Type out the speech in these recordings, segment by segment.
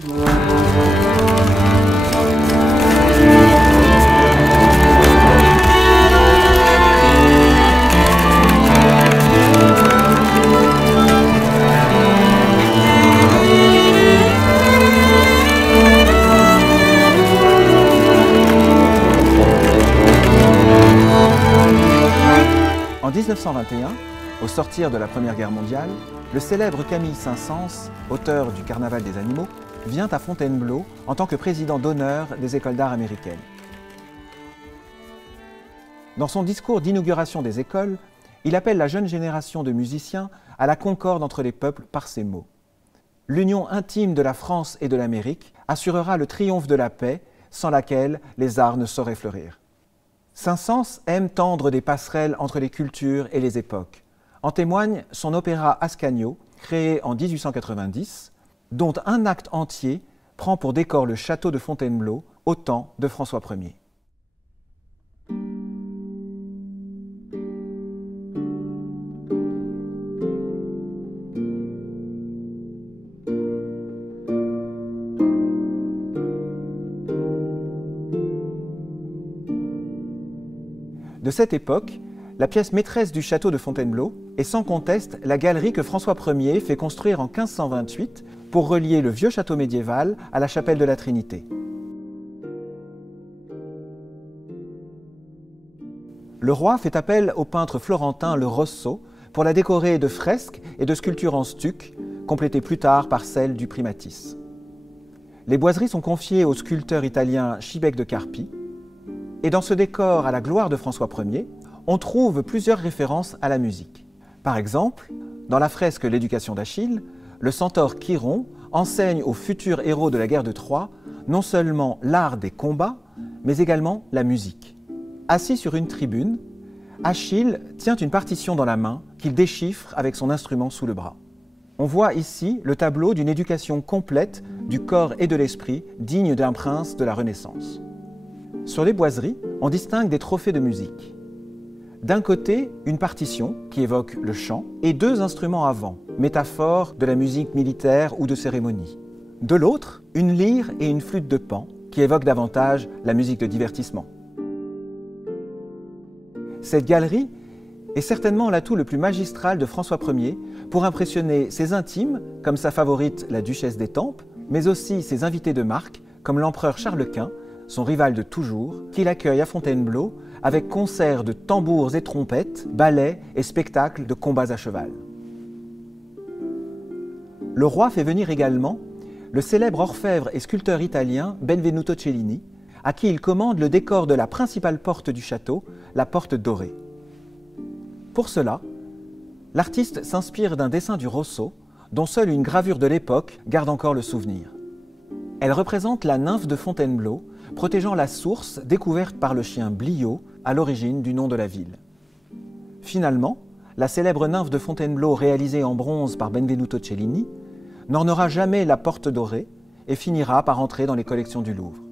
En 1921, au sortir de la Première Guerre mondiale, le célèbre Camille Saint-Saëns, auteur du Carnaval des animaux, vient à Fontainebleau en tant que président d'honneur des écoles d'art américaines. Dans son discours d'inauguration des écoles, il appelle la jeune génération de musiciens à la concorde entre les peuples par ces mots. L'union intime de la France et de l'Amérique assurera le triomphe de la paix, sans laquelle les arts ne sauraient fleurir. Saint-Saëns aime tendre des passerelles entre les cultures et les époques. En témoigne son opéra Ascanio, créé en 1890, dont un acte entier prend pour décor le château de Fontainebleau au temps de François Ier. De cette époque, la pièce maîtresse du château de Fontainebleau est sans conteste la galerie que François Ier fait construire en 1528 pour relier le vieux château médiéval à la chapelle de la Trinité. Le roi fait appel au peintre florentin Le Rosso pour la décorer de fresques et de sculptures en stuc, complétées plus tard par celles du Primatis. Les boiseries sont confiées au sculpteur italien Cibec de Carpi. Et dans ce décor à la gloire de François Ier, on trouve plusieurs références à la musique. Par exemple, dans la fresque L'éducation d'Achille, le centaure Chiron enseigne aux futurs héros de la guerre de Troie non seulement l'art des combats, mais également la musique. Assis sur une tribune, Achille tient une partition dans la main qu'il déchiffre avec son instrument sous le bras. On voit ici le tableau d'une éducation complète du corps et de l'esprit digne d'un prince de la Renaissance. Sur les boiseries, on distingue des trophées de musique. D'un côté, une partition qui évoque le chant et deux instruments à vent, métaphore de la musique militaire ou de cérémonie. De l'autre, une lyre et une flûte de Pan qui évoquent davantage la musique de divertissement. Cette galerie est certainement l'atout le plus magistral de François Ier pour impressionner ses intimes, comme sa favorite la duchesse d'Étampes, mais aussi ses invités de marque, comme l'empereur Charles Quint, son rival de toujours, qu'il accueille à Fontainebleau avec concerts de tambours et trompettes, ballets et spectacles de combats à cheval. Le roi fait venir également le célèbre orfèvre et sculpteur italien Benvenuto Cellini, à qui il commande le décor de la principale porte du château, la porte dorée. Pour cela, l'artiste s'inspire d'un dessin du Rosso, dont seule une gravure de l'époque garde encore le souvenir. Elle représente la nymphe de Fontainebleau, protégeant la source découverte par le chien Bliot, à l'origine du nom de la ville. Finalement, la célèbre nymphe de Fontainebleau réalisée en bronze par Benvenuto Cellini n'ornera jamais la porte dorée et finira par entrer dans les collections du Louvre.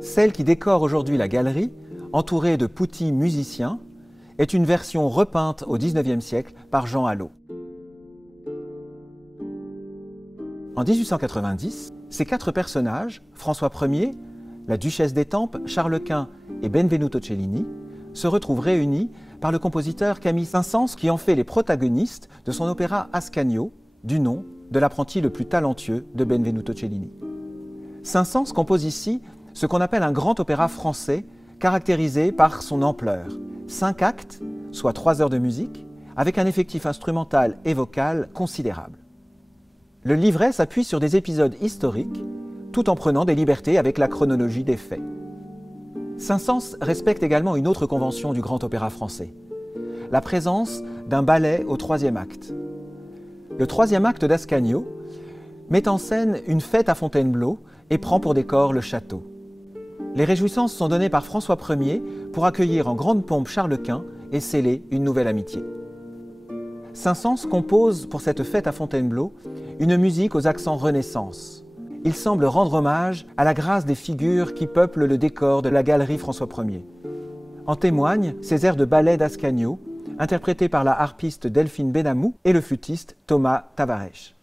Celle qui décore aujourd'hui la galerie, entourée de putti musiciens, est une version repeinte au XIXe siècle par Jean Hallot. En 1890, ces quatre personnages, François Ier, la duchesse d'Étampes, Charles Quint et Benvenuto Cellini, se retrouvent réunis par le compositeur Camille Saint-Saëns qui en fait les protagonistes de son opéra Ascanio, du nom de l'apprenti le plus talentueux de Benvenuto Cellini. Saint-Saëns compose ici ce qu'on appelle un grand opéra français caractérisé par son ampleur. 5 actes, soit 3 heures de musique, avec un effectif instrumental et vocal considérable. Le livret s'appuie sur des épisodes historiques, tout en prenant des libertés avec la chronologie des faits. Saint-Saëns respecte également une autre convention du grand opéra français, la présence d'un ballet au 3e acte. Le 3e acte d'Ascanio met en scène une fête à Fontainebleau et prend pour décor le château. Les réjouissances sont données par François Ier pour accueillir en grande pompe Charles Quint et sceller une nouvelle amitié. Saint-Saëns compose pour cette fête à Fontainebleau une musique aux accents Renaissance. Il semble rendre hommage à la grâce des figures qui peuplent le décor de la galerie François Ier. En témoignent ces airs de ballet d'Ascanio, interprétés par la harpiste Delphine Benamou et le flûtiste Thomas Tavares.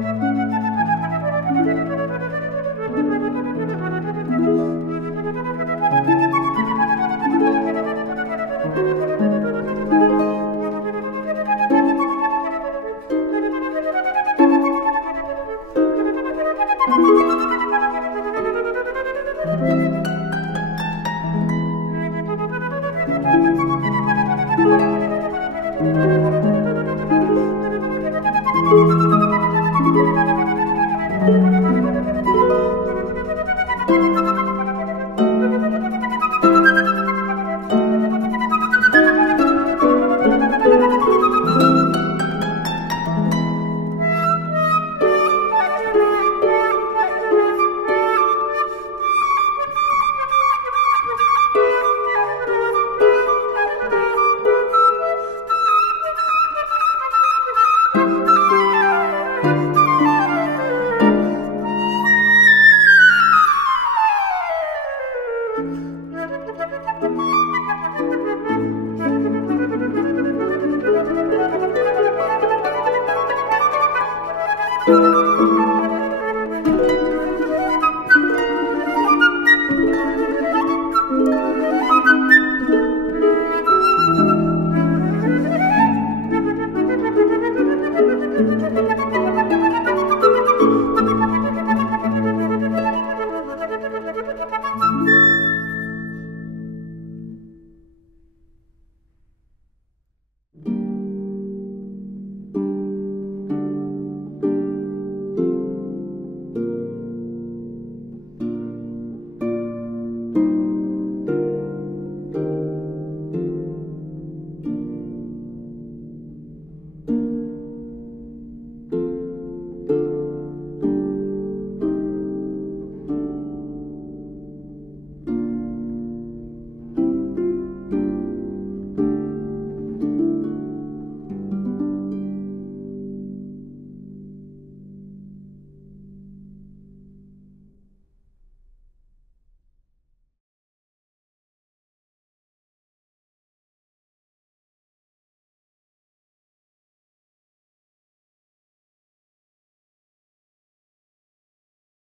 Thank you.